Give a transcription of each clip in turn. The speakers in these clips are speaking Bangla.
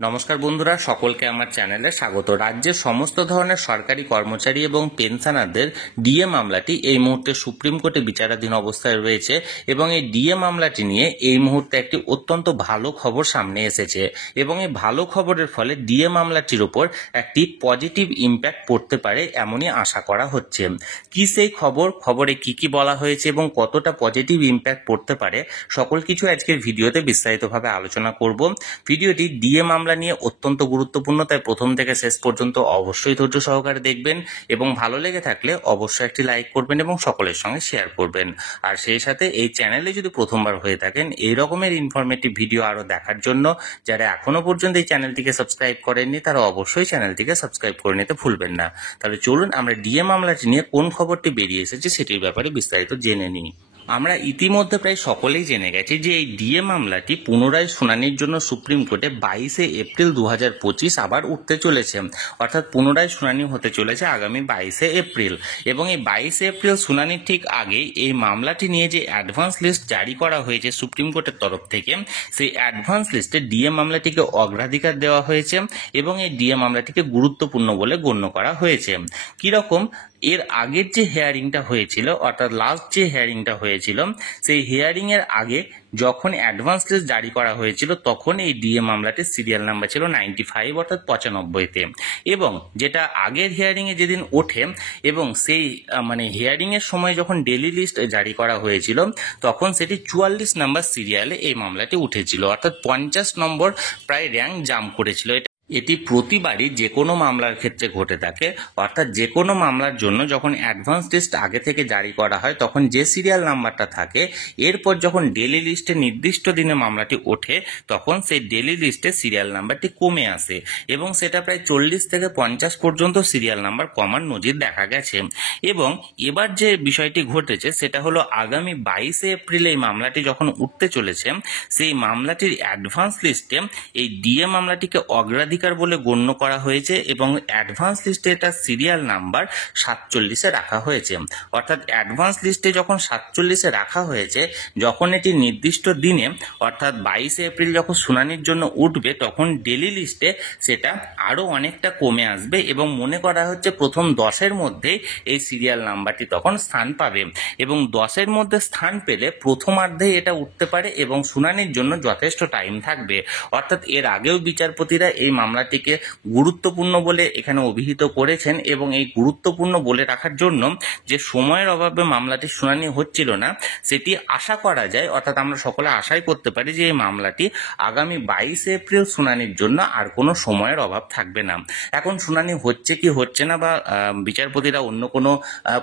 নমস্কার বন্ধুরা, সকলকে আমার চ্যানেলে স্বাগত। রাজ্যের সমস্ত ধরনের সরকারি কর্মচারী এবং পেনশনারদের ডিএ মামলাটি এই মুহূর্তে সুপ্রিম কোর্টে বিচারাধীন অবস্থায় রয়েছে এবং এই ডিএ মামলাটি নিয়ে এই মুহূর্তে একটি অত্যন্ত ভালো খবর সামনে এসেছে এবং এই ভালো খবরের ফলে ডিএ মামলাটির উপর একটি পজিটিভ ইম্প্যাক্ট পড়তে পারে এমনই আশা করা হচ্ছে। কি সেই খবরে কি বলা হয়েছে এবং কতটা পজিটিভ ইম্প্যাক্ট পড়তে পারে সকল কিছু আজকের ভিডিওতে বিস্তারিতভাবে আলোচনা করব। ভিডিওটি ডিএ মামলা নিয়ে অত্যন্ত গুরুত্বপূর্ণ, তাই প্রথম থেকে শেষ পর্যন্ত অবশ্যই ধৈর্য সহকারে দেখবেন এবং ভালো লেগে থাকলে অবশ্যই একটি লাইক করবেন এবং সকলের সঙ্গে শেয়ার করবেন। আর সেই সাথে এই চ্যানেলে যদি প্রথমবার হয়ে থাকেন এই রকমের ইনফরমেটিভ ভিডিও আরো দেখার জন্য যারা এখনো পর্যন্ত এই চ্যানেলটিকে সাবস্ক্রাইব করেননি তারা অবশ্যই চ্যানেলটিকে সাবস্ক্রাইব করে নিতে ভুলবেন না। তাহলে চলুন আমরা ডিএ মামলাটি নিয়ে কোন খবরটি বেরিয়ে এসেছে সেটির ব্যাপারে বিস্তারিত জেনে নিই। আমরা ইতিমধ্যে প্রায় সকলেই জেনে গেছি যে এই ডিএ মামলাটি পুনরায় শুনানির জন্য সুপ্রিম কোর্টে 22 এপ্রিল 2025 আবার উঠতে চলেছে, অর্থাৎ পুনরায় শুনানি হতে চলেছে আগামী 22 এপ্রিল। এবং এই 22 এপ্রিল শুনানির ঠিক আগেই এই মামলাটি নিয়ে যে অ্যাডভান্স লিস্ট জারি করা হয়েছে সুপ্রিম কোর্টের তরফ থেকে, সেই অ্যাডভান্স লিস্টে ডিএ মামলাটিকে অগ্রাধিকার দেওয়া হয়েছে এবং এই ডিএ মামলাটিকে গুরুত্বপূর্ণ বলে গণ্য করা হয়েছে। কিরকম? এর আগের যে হিয়ারিংটা হয়েছিল, অর্থাৎ লাস্ট যে হিয়ারিংটা হয়েছিল, সেই হিয়ারিং এর আগে যখন অ্যাডভান্স লিস্ট জারি করা হয়েছিল তখন এই ডিএ মামলাটির সিরিয়াল নাম্বার ছিল 95, অর্থাৎ 95-তে। এবং যেটা আগের হিয়ারিং এ যেদিন ওঠে এবং সেই হিয়ারিং এর সময় যখন ডেলি লিস্ট জারি করা হয়েছিল তখন সেটি 44 নাম্বার সিরিয়ালে এই মামলাটি উঠেছিল, অর্থাৎ 50 নম্বর প্রায় র্যাঙ্ক জাম্প করেছিল। এটি প্রতিবারই যে কোনো মামলার ক্ষেত্রে ঘটে থাকে, অর্থাৎ যে কোনো মামলার জন্য যখন অ্যাডভান্স লিস্ট আগে থেকে জারি করা হয় তখন যে সিরিয়াল নাম্বারটা থাকে, এরপর যখন ডেলি লিস্টে নির্দিষ্ট দিনে মামলাটি ওঠে তখন সেই ডেলি লিস্টে সিরিয়াল নাম্বারটি কমে আসে এবং সেটা প্রায় 40 থেকে 50 পর্যন্ত সিরিয়াল নাম্বার কমার নজির দেখা গেছে। এবং এবার যে বিষয়টি ঘটেছে সেটা হলো আগামী 22 এপ্রিল এই মামলাটি যখন উঠতে চলেছে সেই মামলাটির অ্যাডভান্স লিস্টে এই ডিএ মামলাটিকে অগ্রাধিকার বলে গণ্য করা হয়েছে এবং অ্যাডভান্স লিস্টে এটা সিরিয়াল নাম্বার 47-এ রাখা হয়েছে। অর্থাৎ অ্যাডভান্স লিস্টে যখন 47-এ রাখা হয়েছে, যখন এটি নির্দিষ্ট দিনে অর্থাৎ 22 এপ্রিল যখন শুনানির জন্য উঠবে তখন ডেলি লিস্টে সেটা আরো অনেকটা কমে আসবে এবং মনে করা হচ্ছে প্রথম 10-এর মধ্যে এই সিরিয়াল নাম্বারটি তখন স্থান পাবে এবং 10-এর মধ্যে স্থান পেলে প্রথমার্ধেই এটা উঠতে পারে এবং শুনানির জন্য যথেষ্ট টাইম থাকবে। অর্থাৎ এর আগেও বিচারপতিরা এই মামলাটিকে গুরুত্বপূর্ণ বলে এখানে অভিহিত করেছেন এবং এই গুরুত্বপূর্ণ বলে রাখার জন্য যে সময়ের অভাবে মামলাটির শুনানি হচ্ছিল না সেটি আশা করা যায়, অর্থাৎ আমরা সকলে আশাই করতে পারি যে এই মামলাটি আগামী 22 এপ্রিল শুনানির জন্য আর কোনো সময়ের অভাব থাকবে না। এখন শুনানি হচ্ছে কি হচ্ছে না বা বিচারপতিরা অন্য কোনো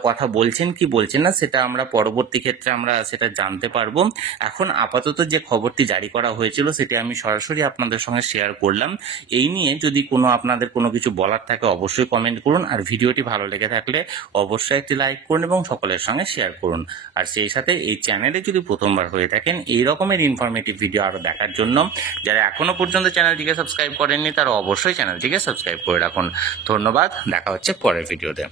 কথা বলছেন কি বলছেন না সেটা আমরা পরবর্তী ক্ষেত্রে আমরা সেটা জানতে পারবো। এখন আপাতত যে খবরটি জারি করা হয়েছিল সেটি আমি সরাসরি আপনাদের সঙ্গে শেয়ার করলাম। এই নিয়ে যদি আপনাদের কোনো কিছু বলার থাকে অবশ্যই কমেন্ট করুন, আর ভিডিওটি ভালো লেগে থাকলে অবশ্যই একটি লাইক করুন এবং সকলের সঙ্গে শেয়ার করুন। আর সেই সাথে এই চ্যানেলে যদি প্রথমবার হয়ে থাকেন এই রকমের ইনফরমেটিভ ভিডিও আরো দেখার জন্য যারা এখনো পর্যন্ত চ্যানেলটিকে সাবস্ক্রাইব করেননি তারা অবশ্যই চ্যানেলটিকে সাবস্ক্রাইব করে রাখুন। ধন্যবাদ, দেখা হচ্ছে পরের ভিডিওতে।